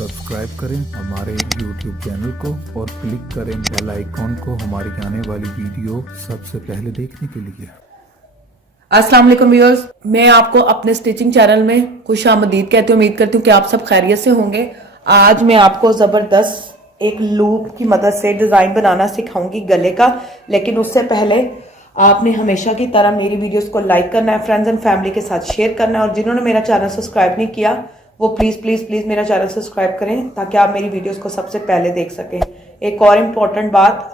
Subscribe करें हमारे YouTube channel को और क्लिक करें बेल आइकॉन को हमारी आने वाली वीडियो सबसे पहले देखने के लिए। अस्सलाम वालेकुम व्यूअर्स, मैं आपको अपने स्टिचिंग चैनल में खुशामदीद कहती हूँ। उम्मीद करती हूँ कि आप सब खैरियत से होंगे। आज मैं आपको ज़बरदस्त एक लूप की मदद से डिज़ाइन बनाना सिखाऊंगी गले का। लेकिन उससे पहले आपने हमेशा की तरह मेरी वीडियोस को लाइक करना है, फ्रेंड्स एंड फैमिली के साथ शेयर करना है, और जिन्होंने मेरा चैनल सब्सक्राइब नहीं किया वो प्लीज़ प्लीज़ प्लीज़ मेरा चैनल सब्सक्राइब करें ताकि आप मेरी वीडियोस को सबसे पहले देख सकें। एक और इम्पॉर्टेंट बात,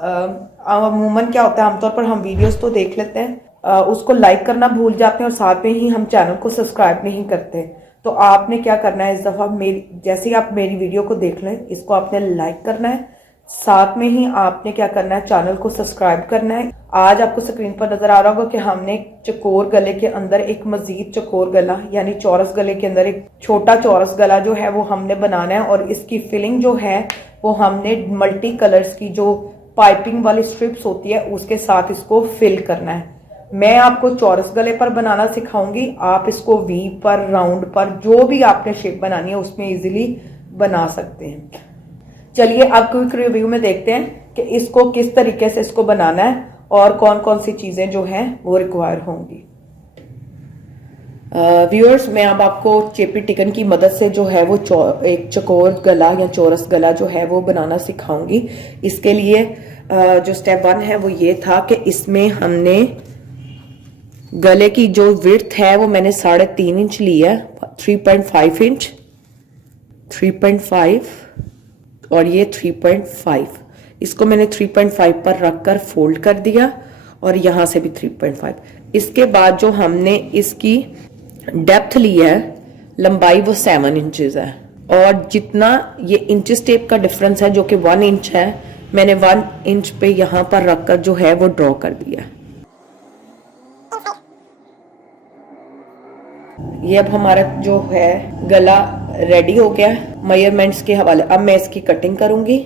अमूमन क्या होता है, आमतौर पर हम वीडियोस तो देख लेते हैं, उसको लाइक करना भूल जाते हैं और साथ में ही हम चैनल को सब्सक्राइब नहीं करते। तो आपने क्या करना है, इस दफ़ा मेरी जैसे ही आप मेरी वीडियो को देख लें, इसको आपने लाइक करना है, साथ में ही आपने क्या करना है, चैनल को सब्सक्राइब करना है। आज आपको स्क्रीन पर नजर आ रहा होगा कि हमने चकोर गले के अंदर एक मजीद चकोर गला यानी चौरस गले के अंदर एक छोटा चौरस गला जो है वो हमने बनाना है, और इसकी फिलिंग जो है वो हमने मल्टी कलर्स की जो पाइपिंग वाली स्ट्रिप्स होती है उसके साथ इसको फिल करना है। मैं आपको चौरस गले पर बनाना सिखाऊंगी, आप इसको वी पर, राउंड पर, जो भी आपने शेप बनानी है उसमें इजीली बना सकते हैं। चलिए अब क्विक रिव्यू में देखते हैं कि इसको किस तरीके से इसको बनाना है और कौन कौन सी चीजें जो हैं वो रिक्वायर होंगी। व्यूअर्स, मैं अब आपको चेपी टिकन की मदद से जो है वो एक चकोर गला या चौरस गला जो है वो बनाना सिखाऊंगी। इसके लिए जो स्टेप 1 है वो ये था कि इसमें हमने गले की जो विड्थ है वो मैंने 3.5 इंच ली है, 3.5 इंच, 3.5 और ये 3.5। इसको मैंने 3.5 पर रखकर फोल्ड कर दिया और यहां से भी 3.5। इसके बाद जो हमने इसकी डेप्थ ली है, लंबाई, वो 7 इंचेस है, और जितना ये इंचेस टेप का डिफरेंस है जो कि 1 इंच है, मैंने 1 इंच पे यहां पर रखकर जो है वो ड्रॉ कर दिया। ये अब हमारा जो है गला रेडी हो गया मेजरमेंट्स के हवाले। अब मैं इसकी कटिंग करूंगी।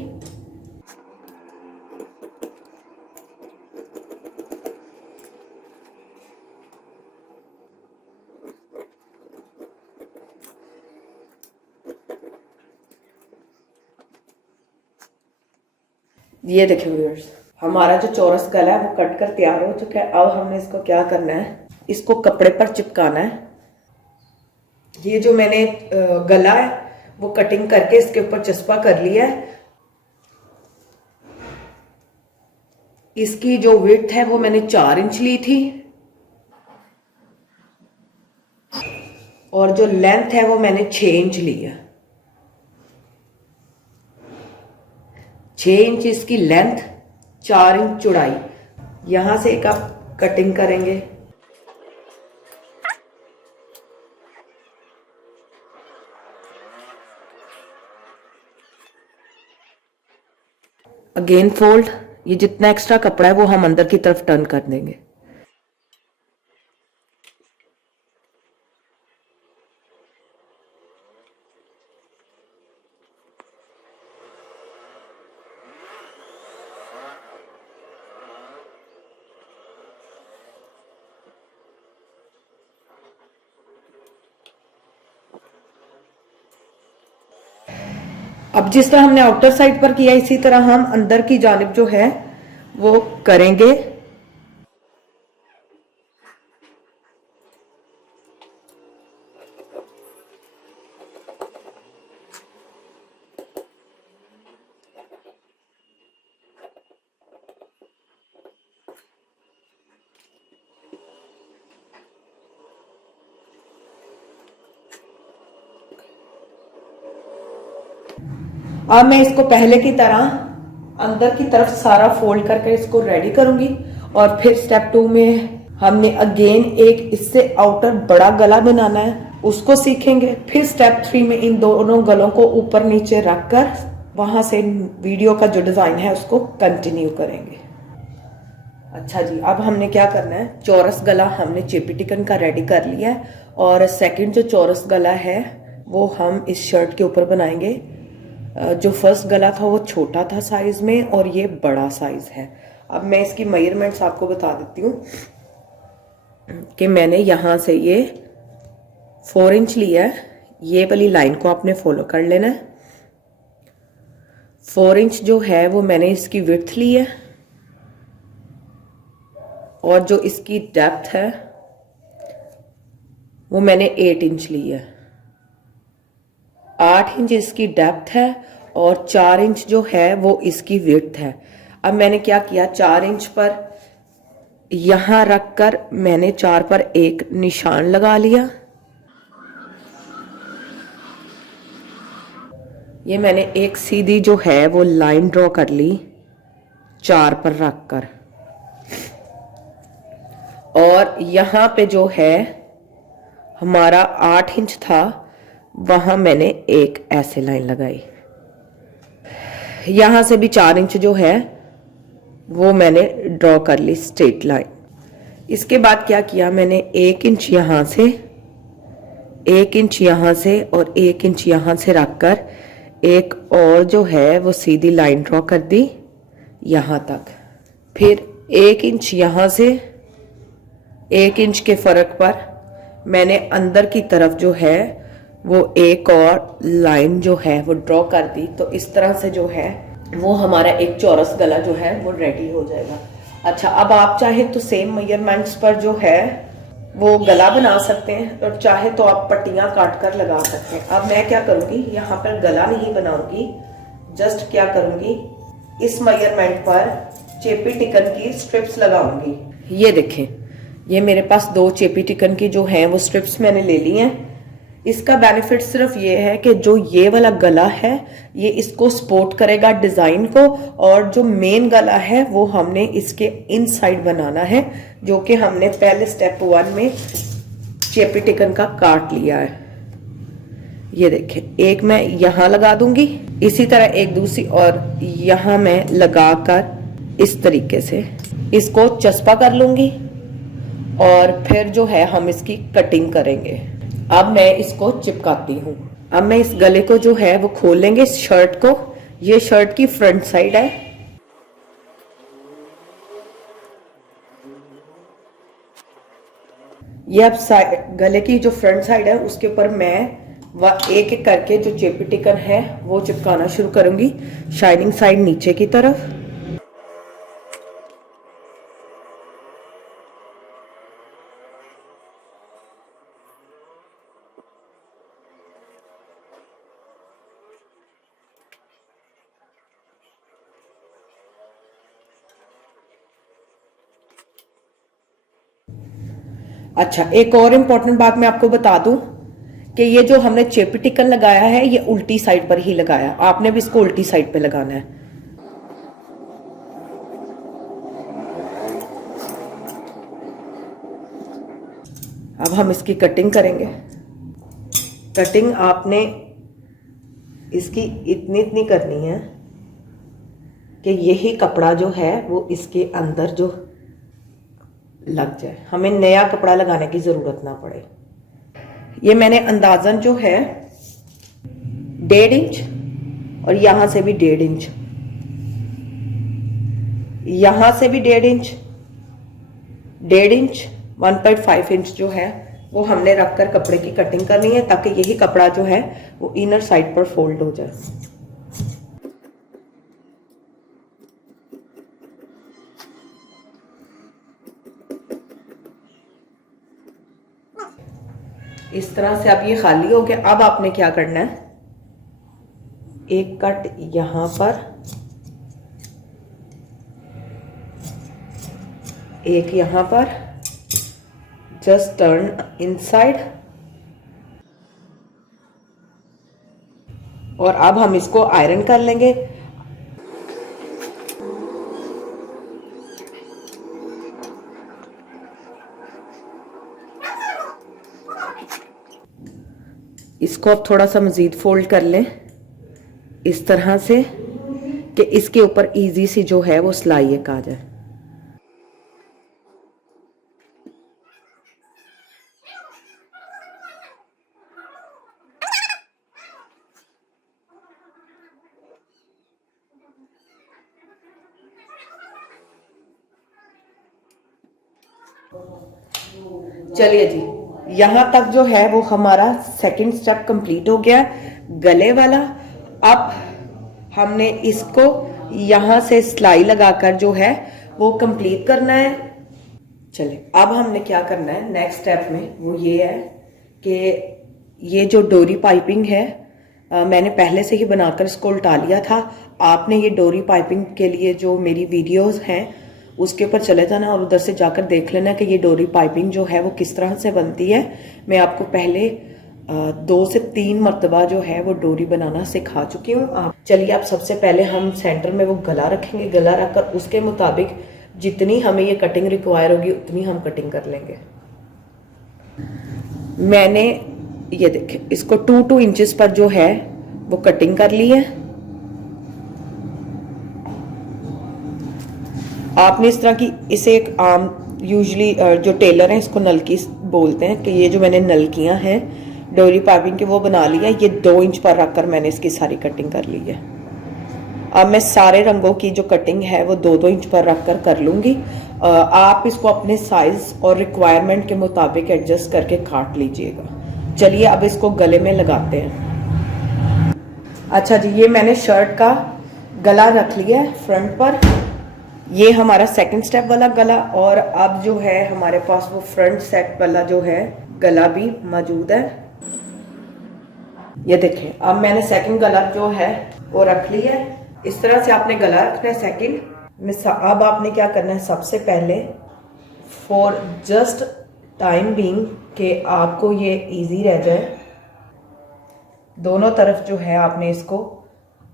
ये देखिए व्यूअर्स, हमारा जो चौरस गला है वो कट कर तैयार हो चुका है। अब हमने इसको क्या करना है, इसको कपड़े पर चिपकाना है। ये जो मैंने गला है वो कटिंग करके इसके ऊपर चस्पा कर लिया है। इसकी जो विड्थ है वो मैंने 4 इंच ली थी, और जो लेंथ है वो मैंने 6 इंच ली है। 6 इंच इसकी लेंथ, 4 इंच चौड़ाई। यहां से एक आप कटिंग करेंगे। Again fold. ये जितना एक्स्ट्रा कपड़ा है वो हम अंदर की तरफ टर्न कर देंगे। अब जिस तरह हमने आउटर साइड पर किया, इसी तरह हम अंदर की जानिब जो है वो करेंगे। अब मैं इसको पहले की तरह अंदर की तरफ सारा फोल्ड करके इसको रेडी करूंगी, और फिर स्टेप 2 में हमने अगेन एक इससे आउटर बड़ा गला बनाना है, उसको सीखेंगे। फिर स्टेप 3 में इन दोनों गलों को ऊपर नीचे रखकर वहां से वीडियो का जो डिजाइन है उसको कंटिन्यू करेंगे। अच्छा जी, अब हमने क्या करना है, चौरस गला हमने चेपी टिकन का रेडी कर लिया है, और सेकंड जो चौरस गला है वो हम इस शर्ट के ऊपर बनाएंगे। जो फर्स्ट गला था वो छोटा था साइज में, और ये बड़ा साइज है। अब मैं इसकी मेजरमेंट्स आपको बता देती हूँ कि मैंने यहाँ से ये 4 इंच लिया है। ये वाली लाइन को आपने फॉलो कर लेना है। 4 इंच जो है वो मैंने इसकी विड्थ ली है और जो इसकी डेप्थ है वो मैंने 8 इंच ली है। 8 इंच इसकी डेप्थ है और 4 इंच जो है वो इसकी विड्थ है। अब मैंने क्या किया, 4 इंच पर यहां रखकर मैंने 4 पर एक निशान लगा लिया। ये मैंने एक सीधी जो है वो लाइन ड्रॉ कर ली 4 पर रखकर, और यहां पे जो है हमारा 8 इंच था वहां मैंने एक ऐसे लाइन लगाई। यहां से भी 4 इंच जो है वो मैंने ड्रॉ कर ली स्ट्रेट लाइन। इसके बाद क्या किया, मैंने 1 इंच यहां से, 1 इंच यहां से और 1 इंच यहां से रखकर एक और जो है वो सीधी लाइन ड्रॉ कर दी यहां तक। फिर 1 इंच यहां से 1 इंच के फर्क पर मैंने अंदर की तरफ जो है वो एक और लाइन जो है वो ड्रॉ कर दी। तो इस तरह से जो है वो हमारा एक चौरस गला जो है वो रेडी हो जाएगा। अच्छा, अब आप चाहे तो सेम मेजरमेंट्स पर जो है वो गला बना सकते हैं और चाहे तो आप पट्टियां काट कर लगा सकते हैं। अब मैं क्या करूंगी, यहाँ पर गला नहीं बनाऊंगी, जस्ट क्या करूंगी, इस मेजरमेंट पर चेपी टिकन की स्ट्रिप्स लगाऊंगी। ये देखें, ये मेरे पास 2 चेपी टिकन की जो हैं वो स्ट्रिप्स मैंने ले ली हैं। इसका बेनिफिट सिर्फ ये है कि जो ये वाला गला है ये इसको सपोर्ट करेगा डिजाइन को, और जो मेन गला है वो हमने इसके इनसाइड बनाना है, जो कि हमने पहले स्टेप 1 में चेपी टिकन का काट लिया है। ये देखें, एक मैं यहां लगा दूंगी, इसी तरह एक दूसरी और यहां मैं लगाकर इस तरीके से इसको चस्पा कर लूंगी और फिर जो है हम इसकी कटिंग करेंगे। अब मैं इसको चिपकाती हूँ। अब मैं इस गले को जो है वो खोल लेंगे, इस शर्ट को। ये शर्ट की फ्रंट साइड है। ये अब गले की जो फ्रंट साइड है उसके ऊपर मैं एक एक करके जो चेपी टिकन है वो चिपकाना शुरू करूंगी, शाइनिंग साइड नीचे की तरफ। अच्छा, एक और इम्पोर्टेंट बात मैं आपको बता दूं कि ये जो हमने चेपी टिकन लगाया है ये उल्टी साइड पर ही लगाया, आपने भी इसको उल्टी साइड पे लगाना है। अब हम इसकी कटिंग करेंगे। कटिंग आपने इसकी इतनी इतनी करनी है कि यही कपड़ा जो है वो इसके अंदर जो लग जाए, हमें नया कपड़ा लगाने की जरूरत ना पड़े। ये मैंने अंदाजन जो है 1.5 इंच और यहां से भी 1.5 इंच, यहां से भी 1.5 इंच, 1.5 इंच, 1.5 इंच जो है वो हमने रखकर कपड़े की कटिंग करनी है, ताकि यही कपड़ा जो है वो इनर साइड पर फोल्ड हो जाए। इस तरह से अब ये खाली हो गया। अब आपने क्या करना है, एक कट यहां पर, एक यहां पर, जस्ट टर्न इनसाइड, और अब हम इसको आयरन कर लेंगे। इसको अब थोड़ा सा मजीद फोल्ड कर लें इस तरह से कि इसके ऊपर इजी सी जो है वो सिलाई एक आ जाए। चलिए जी, यहां तक जो है वो हमारा सेकंड स्टेप कंप्लीट हो गया, गले वाला। अब हमने इसको यहाँ से सिलाई लगाकर जो है वो कंप्लीट करना है। चले अब हमने क्या करना है नेक्स्ट स्टेप में, वो ये है कि ये जो डोरी पाइपिंग है मैंने पहले से ही बनाकर इसको उल्टा लिया था। आपने ये डोरी पाइपिंग के लिए जो मेरी वीडियोस हैं उसके ऊपर चले जाना और उधर से जाकर देख लेना कि ये डोरी पाइपिंग जो है वो किस तरह से बनती है। मैं आपको पहले 2 से 3 मरतबा जो है वो डोरी बनाना सिखा चुकी हूँ। चलिए अब सबसे पहले हम सेंटर में वो गला रखेंगे। गला रखकर उसके मुताबिक जितनी हमें ये कटिंग रिक्वायर होगी उतनी हम कटिंग कर लेंगे। मैंने ये देखे इसको 2 इंचेस पर जो है वो कटिंग कर ली है। आपने इस तरह की इसे एक आम यूजली जो टेलर हैं इसको नलकी बोलते हैं कि ये जो मैंने नलकियां हैं डोरी पाइपिंग के वो बना लिया। ये 2 इंच पर रखकर मैंने इसकी सारी कटिंग कर ली है। अब मैं सारे रंगों की जो कटिंग है वो 2-2 इंच पर रखकर कर लूंगी। आप इसको अपने साइज और रिक्वायरमेंट के मुताबिक एडजस्ट करके काट लीजिएगा। चलिए अब इसको गले में लगाते हैं। अच्छा जी, ये मैंने शर्ट का गला रख लिया है फ्रंट पर। ये हमारा सेकंड स्टेप वाला गला, और अब जो है हमारे पास वो फ्रंट सेट वाला जो है गला भी मौजूद है। ये देखें अब मैंने सेकंड गला जो है वो रख लिया है। इस तरह से आपने गला रखना है सेकंड में। अब आपने क्या करना है, सबसे पहले फॉर जस्ट टाइम बीइंग कि आपको ये इजी रह जाए, दोनों तरफ जो है आपने इसको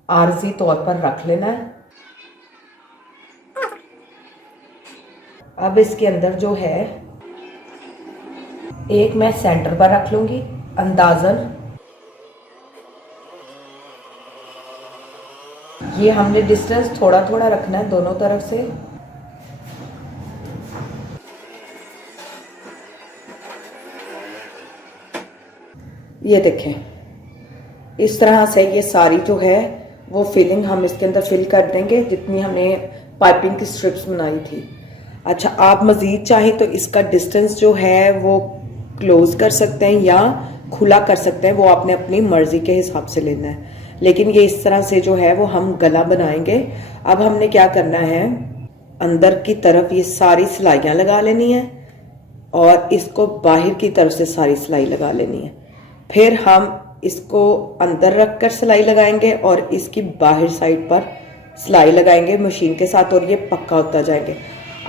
आरजी तौर पर रख लेना है। अब इसके अंदर जो है एक मैं सेंटर पर रख लूंगी अंदाजन। ये हमने डिस्टेंस थोड़ा थोड़ा रखना है दोनों तरफ से। ये देखें इस तरह से ये सारी जो है वो फिलिंग हम इसके अंदर फिल कर देंगे जितनी हमने पाइपिंग की स्ट्रिप्स बनाई थी। अच्छा, आप मजीद चाहें तो इसका डिस्टेंस जो है वो क्लोज कर सकते हैं या खुला कर सकते हैं, वो आपने अपनी मर्जी के हिसाब से लेना है। लेकिन ये इस तरह से जो है वो हम गला बनाएंगे। अब हमने क्या करना है, अंदर की तरफ ये सारी सिलाइयाँ लगा लेनी है और इसको बाहर की तरफ से सारी सिलाई लगा लेनी है। फिर हम इसको अंदर रखकर सिलाई लगाएंगे और इसकी बाहर साइड पर सिलाई लगाएंगे मशीन के साथ, और ये पक्का होता जाएंगे।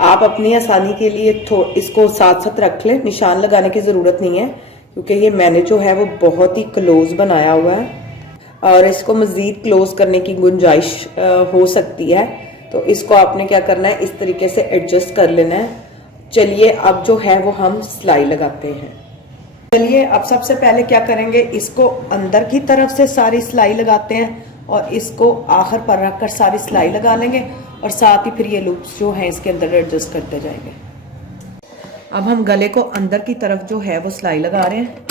आप अपनी आसानी के लिए इसको साथ साथ रख लें, निशान लगाने की ज़रूरत नहीं है क्योंकि ये मैंने जो है वो बहुत ही क्लोज बनाया हुआ है और इसको मज़ीद क्लोज करने की गुंजाइश हो सकती है। तो इसको आपने क्या करना है, इस तरीके से एडजस्ट कर लेना है। चलिए अब जो है वो हम सिलाई लगाते हैं। चलिए अब सबसे पहले क्या करेंगे, इसको अंदर की तरफ से सारी सिलाई लगाते हैं और इसको आखिर पर रखकर सारी सिलाई लगा लेंगे और साथ ही फिर ये लूप्स जो हैं इसके अंदर एडजस्ट करते जाएंगे। अब हम गले को अंदर की तरफ जो है वो सिलाई लगा रहे हैं।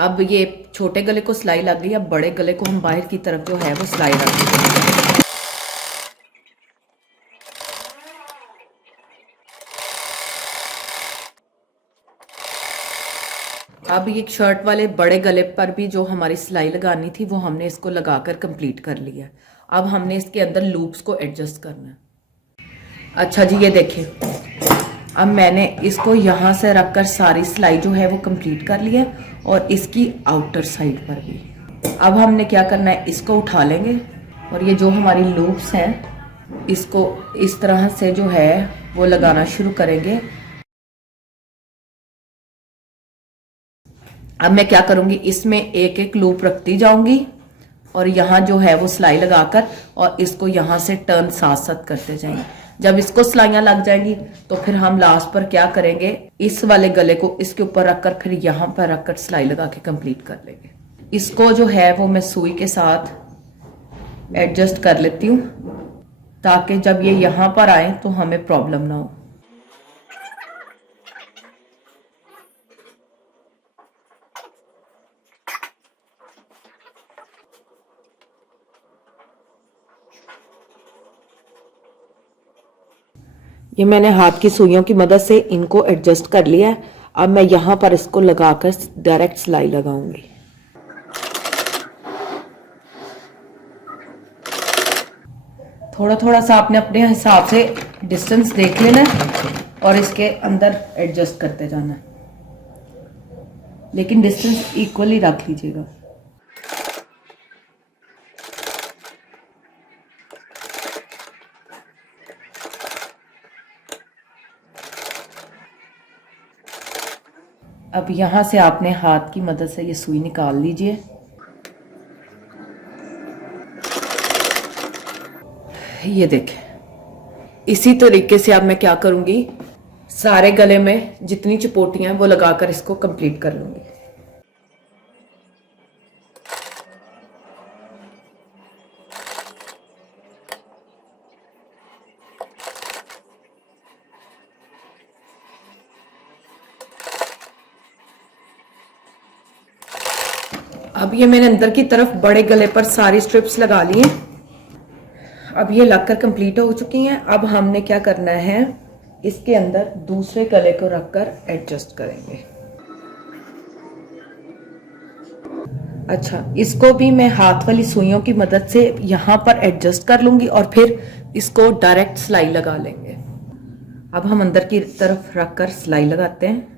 अब ये छोटे गले को सिलाई लग गई, अब बड़े गले को हम बाहर की तरफ जो है वो सिलाई रख देंगे। अब ये शर्ट वाले बड़े गले पर भी जो हमारी सिलाई लगानी थी वो हमने इसको लगाकर कंप्लीट कर लिया। अब हमने इसके अंदर लूप्स को एडजस्ट करना है। अच्छा जी, ये देखें अब मैंने इसको यहाँ से रखकर सारी सिलाई जो है वो कंप्लीट कर लिया और इसकी आउटर साइड पर भी। अब हमने क्या करना है, इसको उठा लेंगे और ये जो हमारी लूप्स हैं इसको इस तरह से जो है वो लगाना शुरू करेंगे। अब मैं क्या करूंगी, इसमें एक एक लूप रखती जाऊंगी और यहाँ जो है वो सिलाई लगाकर और इसको यहाँ से टर्न साथ साथ करते जाएंगे। जब इसको सिलाइयाँ लग जाएंगी तो फिर हम लास्ट पर क्या करेंगे, इस वाले गले को इसके ऊपर रखकर फिर यहाँ पर रखकर सिलाई लगा के कंप्लीट कर लेंगे। इसको जो है वो मैं सुई के साथ एडजस्ट कर लेती हूँ ताकि जब ये यहाँ पर आए तो हमें प्रॉब्लम ना हो। ये मैंने हाथ की सुइयों की मदद से इनको एडजस्ट कर लिया है। अब मैं यहाँ पर इसको लगाकर डायरेक्ट सिलाई लगाऊंगी। थोड़ा थोड़ा सा आपने अपने हिसाब से डिस्टेंस देख लेना है और इसके अंदर एडजस्ट करते जाना है, लेकिन डिस्टेंस इक्वली रख लीजिएगा। अब यहां से आपने हाथ की मदद से ये सुई निकाल लीजिए। ये देखें, इसी तरीके से अब मैं क्या करूंगी, सारे गले में जितनी चपोटियां हैं वो लगाकर इसको कंप्लीट कर लूंगी। अब ये मैंने अंदर की तरफ बड़े गले पर सारी स्ट्रिप्स लगा ली हैं। अब ये लगकर कंप्लीट हो चुकी हैं। अब हमने क्या करना है, इसके अंदर दूसरे गले को रखकर एडजस्ट करेंगे। अच्छा, इसको भी मैं हाथ वाली सुइयों की मदद से यहाँ पर एडजस्ट कर लूंगी और फिर इसको डायरेक्ट सिलाई लगा लेंगे। अब हम अंदर की तरफ रखकर सिलाई लगाते हैं।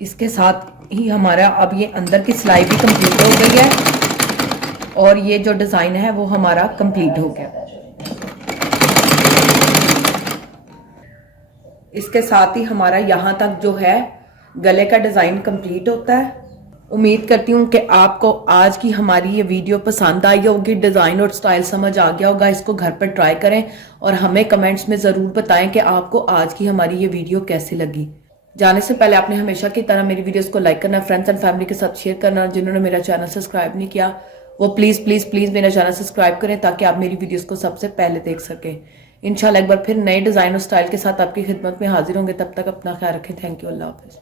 इसके साथ ही हमारा अब ये अंदर की सिलाई भी कंप्लीट हो गई है और ये जो डिजाइन है वो हमारा कंप्लीट हो गया। इसके साथ ही हमारा यहाँ तक जो है गले का डिजाइन कंप्लीट होता है। उम्मीद करती हूँ कि आपको आज की हमारी ये वीडियो पसंद आई होगी, डिजाइन और स्टाइल समझ आ गया होगा। इसको घर पर ट्राई करें और हमें कमेंट्स में जरूर बताएं कि आपको आज की हमारी ये वीडियो कैसी लगी। जाने से पहले आपने हमेशा की तरह मेरी वीडियोस को लाइक करना, फ्रेंड्स एंड फैमिली के साथ शेयर करना। जिन्होंने मेरा चैनल सब्सक्राइब नहीं किया वो प्लीज प्लीज प्लीज मेरा चैनल सब्सक्राइब करें ताकि आप मेरी वीडियोस को सबसे पहले देख सकें। इंशाल्लाह एक बार फिर नए डिजाइन और स्टाइल के साथ आपकी खिदमत में हाजिर होंगे। तब तक अपना ख्याल रखें। Thank you. Allah Hafiz.